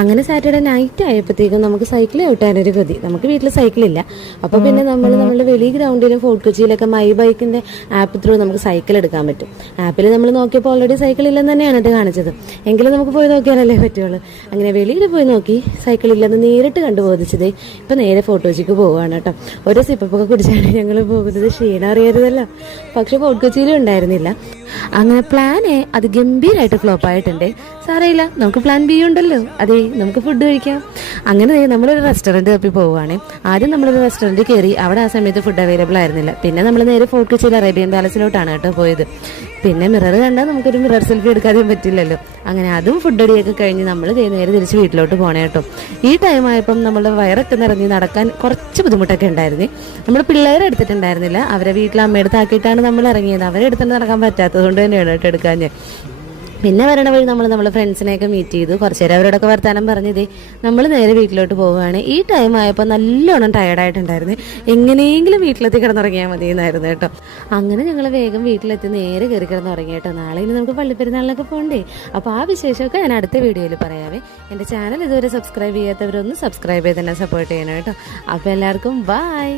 അങ്ങനെ Saturday night ആയപ്പോഴത്തേക്കും നമുക്ക് സൈക്കിൾ ചവിട്ടാനൊരു ഗതി. നമുക്ക് വീട്ടിൽ സൈക്കിളില്ല. അപ്പോൾ പിന്നെ നമ്മളുടെ വെളി ഗ്രൗണ്ടിലും ഫോർട്ട് കൊച്ചിയിലൊക്കെ മൈ ബൈക്കിൻ്റെ ആപ്പ് ത്രൂ നമുക്ക് സൈക്കിൾ എടുക്കാൻ പറ്റും. ആപ്പിൽ നമ്മൾ നോക്കിയപ്പോൾ ഓൾറെഡി സൈക്കിൾ ഇല്ലെന്ന് തന്നെയാണ് അത് കാണിച്ചത്. എങ്കിലും നമുക്ക് പോയി നോക്കിയാലല്ലേ പറ്റുള്ളൂ. അങ്ങനെ വെളിയിൽ പോയി നോക്കി സൈക്കിൾ ഇല്ലെന്ന് നേരിട്ട് കണ്ടുബോധിച്ചതേ ഇപ്പം നേരെ ഫോർട്ട് കൊച്ചിക്ക് പോവുകയാണ് കേട്ടോ. ഒരു സിപ്പൊക്കെ കുടിച്ചാണ് ഞങ്ങൾ പോകുന്നത്. ക്ഷീണം അറിയരുതല്ലോ. പക്ഷെ ഫോർട്ട് കൊച്ചിയിലും ഉണ്ടായിരുന്നില്ല. അങ്ങനെ പ്ലാൻ അത് ഗംഭീരമായിട്ട് ഫ്ലോപ്പ് ആയിട്ടുണ്ട്. സാരമില്ല, നമുക്ക് പ്ലാൻ ബി ഉണ്ടല്ലോ. അതെ, നമുക്ക് ഫുഡ് കഴിക്കാം. അങ്ങനെ നമ്മളൊരു റെസ്റ്റോറൻറ്റ് തപ്പി പോവുകയാണ്. ആദ്യം നമ്മളൊരു റെസ്റ്റോറൻറ്റ് കയറി. അവിടെ ആ സമയത്ത് ഫുഡ് അവൈലബിൾ ആയിരുന്നില്ല. പിന്നെ നമ്മൾ നേരെ ഫോർട്ട് കൊച്ചിയിൽ അറേബ്യൻ പാലസിലോട്ടാണ് കേട്ടോ പോയത്. പിന്നെ മിറർ കണ്ടാൽ നമുക്കൊരു മിറർ സെൽഫി എടുക്കാതെ പറ്റില്ലല്ലോ. അങ്ങനെ അതും ഫുഡ് അടിയൊക്കെ കഴിഞ്ഞ് നമ്മൾ നേരെ തിരിച്ച് വീട്ടിലോട്ട് പോകണേ കേട്ടോ. ഈ ടൈം ആയപ്പം നമ്മളുടെ വയറൊക്കെ നിറഞ്ഞ് നടക്കാൻ കുറച്ച് ബുദ്ധിമുട്ടൊക്കെ ഉണ്ടായിരുന്നു. നമ്മൾ പിള്ളേരെ എടുത്തിട്ടുണ്ടായിരുന്നില്ല. അവരെ വീട്ടിൽ അമ്മയെടുത്ത് ആക്കിയിട്ടാണ് നമ്മൾ ഇറങ്ങിയത്. അവരെ എടുത്തിട്ട് നടക്കാൻ പറ്റാത്തതുകൊണ്ട് തന്നെയാണ് കേട്ടോ എടുക്കാൻ ഞാൻ. പിന്നെ വരണ വഴി നമ്മളെ ഫ്രണ്ട്സിനെയൊക്കെ മീറ്റ് ചെയ്തു. കുറച്ച് നേരം അവരോടൊക്കെ വർത്താനം പറഞ്ഞതേ നമ്മൾ നേരെ വീട്ടിലോട്ട് പോവുകയാണ്. ഈ ടൈം ആയപ്പോൾ നല്ലോണം ടയർഡായിട്ടുണ്ടായിരുന്നു. എങ്ങനെയെങ്കിലും വീട്ടിലെത്തി കിടന്നുറങ്ങിയാൽ മതി എന്നായിരുന്നു കേട്ടോ. അങ്ങനെ ഞങ്ങൾ വേഗം വീട്ടിലെത്തി നേരെ കയറി കിടന്നുറങ്ങി കേട്ടോ. നാളെ ഇനി നമുക്ക് പള്ളിപ്പെരുന്നാളിനൊക്കെ പോകണ്ടേ. അപ്പോൾ ആ വിശേഷമൊക്കെ ഞാൻ അടുത്ത വീഡിയോയിൽ പറയാവേ. എൻ്റെ ചാനൽ ഇതുവരെ സബ്സ്ക്രൈബ് ചെയ്യാത്തവരൊന്ന് സബ്സ്ക്രൈബ് ചെയ്ത് തന്നെ സപ്പോർട്ട് ചെയ്യണം കേട്ടോ. അപ്പോൾ എല്ലാവർക്കും ബൈ.